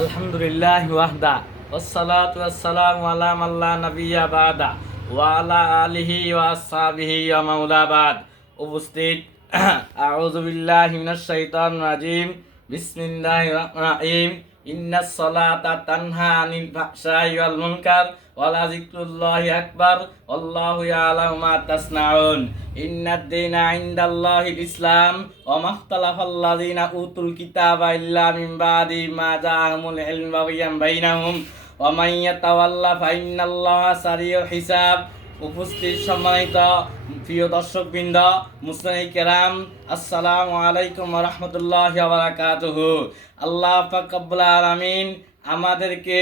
আলহামদুলিল্লাহ ওয়াহদা ওয়াসসালাতু ওয়াসসালামু আলা মান লা নাবিয়্যা বাদা ওয়া আলা আলিহি ওয়া আসহাবিহি ওয়া মাওলা বাদ। উপস্থিত আউযু বিল্লাহি মিনাশ শাইতানির রাজিম। বিসমিল্লাহির রাহমানির রাহিম। ইন্নাস সালাতা তানহা আনিল ফাহশাই ওয়াল মুনকার ওয়া লাযিকরুল্লাহি আকবার আল্লাহু ইয়ালামু মা তাসনাউন। ইন্নাদ দীনা ইনদাল্লাহিল ইসলাম ওয়া মাখতালাফাল্লাযীনা উতুল কিতাবা ইল্লা মিন বাদি মা জাআহুমুল ইলমু বাগিয়ান বাইনাহুম ওয়া মান ইয়াতাওয়াল্লা ফাইন্নাল্লাহা সারিউল হিসাব। উপস্থিত সম্মানিত প্রিয় দর্শকবৃন্দ, মুসলিম কেরাম, আসসালামু আলাইকুম ওয়া রাহমাতুল্লাহি ওয়া বারাকাতুহু। আল্লাহ পাক রব্বুল আলামিন আমাদেরকে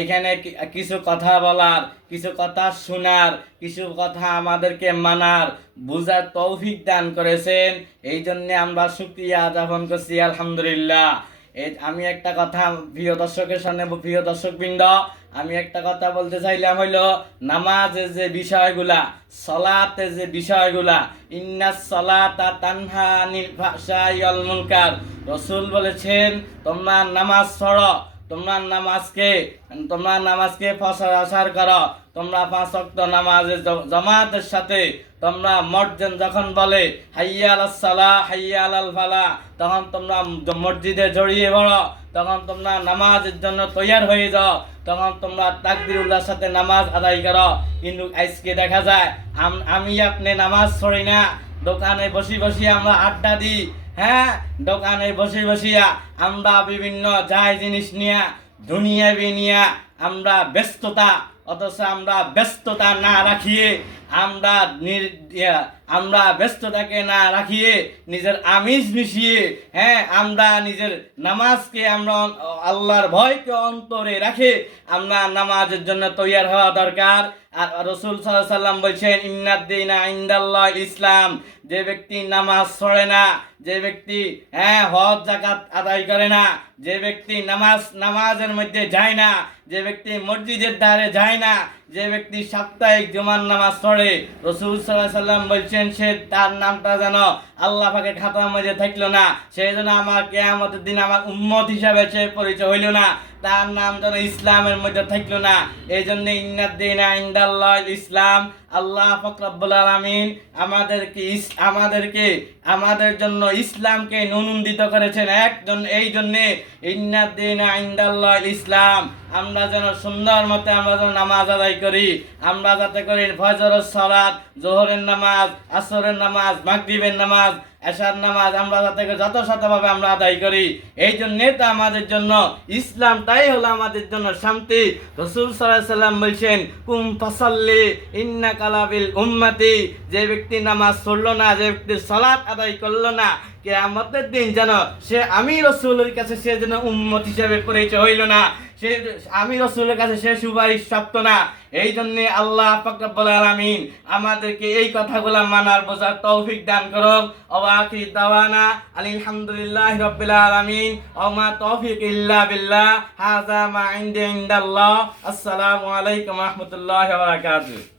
এখানে কিছু কথা বলার, কিছু কথা শোনার, কিছু কথা আমাদেরকে মানার, বুঝার তৌফিক দান করেছেন। এই জন্য আমরা শুকরিয়া জ্ঞাপন করছি, আলহামদুলিল্লাহ। আমি একটা কথা প্রিয় দর্শকের সামনে, প্রিয় দর্শকবৃন্দ, আমি একটা কথা বলতে চাইলাম, হইলো নামাজের যে বিষয়গুলা, সালাতের যে বিষয়গুলা, ইন্নাস সালাতা তানহা আনিল ফাহশাই ওয়াল মুনকার। রাসূল বলেছেন, তোমরা নামাজ পড়ো, তোমরা নামাজকে প্রচার করো, তোমরা 5 ওয়াক্ত নামাজের জামাতের সাথে তোমরা মসজিদ যখন বলে হাইয়া আলাস সালাহ হাইয়া আলাল ফালাহ, তখন তোমরা মসজিদে জড়িয়ে পড়ো, তখন তোমরা নামাজের জন্য তৈয়ার হয়ে যাও, তখন তোমরা তাকবীরুল্লাহর সাথে নামাজ আদায় করো। কিন্তু আজকে দেখা যায় আমি আপনি নামাজ পড়ি না, দোকানে বসে আমরা আড্ডা দিই। হ্যাঁ, দোকানে বসিয়া আমরা বিভিন্ন যায় জিনিস নিয়ে, দুনিয়াবি নিয়ে আমরা ব্যস্ততা, অথচ আমরা ব্যস্ততা না রাখিয়ে, আমরা ব্যস্ততাকে না রাখিয়ে নিজের আমিষ মিশিয়ে, হ্যাঁ, আমরা নিজের নামাজকে, আমরা আল্লাহর ভয়কে অন্তরে রাখে আমরা নামাজের জন্য তৈয়ার হওয়া দরকার। আর রাসূল সাল্লাল্লাহু আলাইহি ওয়াসাল্লাম বলছেন, ইন্নাদ দীনা ইনদাল্লাহিল ইসলাম। যে ব্যক্তি নামাজ পড়ে না, যে ব্যক্তি হজ যাকাত আদায় করে না, যে ব্যক্তি নামাজের মধ্যে যায় না, যে ব্যক্তি মসজিদের ধারে যায় না, যে ব্যক্তি সাপ্তাহিক জুমার নামাজ পড়ে, রাসূল সাল্লাল্লাহু আলাইহি ওয়াসাল্লাম বলছেন, সে তার নামটা যেন আল্লাহ পাকের খাতার মধ্যে থাকলো না, সেই জন্য আমার কিয়ামতের দিন আমার উম্মত হিসাবে সে পরিচয় হইল না, তার নাম যেন ইসলামের মধ্যে থাকলো না। এই জন্য ইন্নাদ দীনা ইনদাল্লাহিল ইসলাম। আল্লাহ পাক রব্বুল আলামিন আমাদের জন্য ইসলামকে অনুমোদিত করেছেন। এই জন্য ইন্নাদ দীনা ইনদাল্লাহিল ইসলাম। আমরা যেন সুন্দর মতে আমরা যেন নামাজ আদায় করি, আমরা যাতে করি ফজরের সালাত, যোহরের নামাজ, আসরের নামাজ, মাগরিবের নামাজ, এশার নামাজ আমরা যাতে যথাযথভাবে আমরা আদায় করি। এই জন্যে তো আমাদের জন্য ইসলাম, তাই হলো আমাদের জন্য শান্তি। রাসূল সাল্লাল্লাহু আলাইহি ওয়াসাল্লাম বলছেন, কুম ফাসাল্লি ইন্নাকা লাবিল উম্মতি। যে ব্যক্তি নামাজ পড়লো না, যে ব্যক্তি সালাত আদায় করলো না, কিয়ামতের দিন যেন আমি রাসূলের কাছে সে যেন উম্মত হিসেবে পরিচয় হইল না, আমি রাসূলের কাছে সে সুপারিশ প্রাপ্ত না। এই জন্য আল্লাহ পাক রব্বুল আলামিন আমাদেরকে এই কথাগুলো মানার বোঝার তৌফিক দান করুন। ওয়া আখির দাওয়ানা আলহামদুলিল্লাহি রাব্বিল আলামিন ওয়া মা তৌফিক ইল্লা বিল্লাহ। হাযা মা ইনদাল্লাহ। আসসালামু আলাইকুম ওয়া রাহমাতুল্লাহি ওয়া বারাকাতুহু।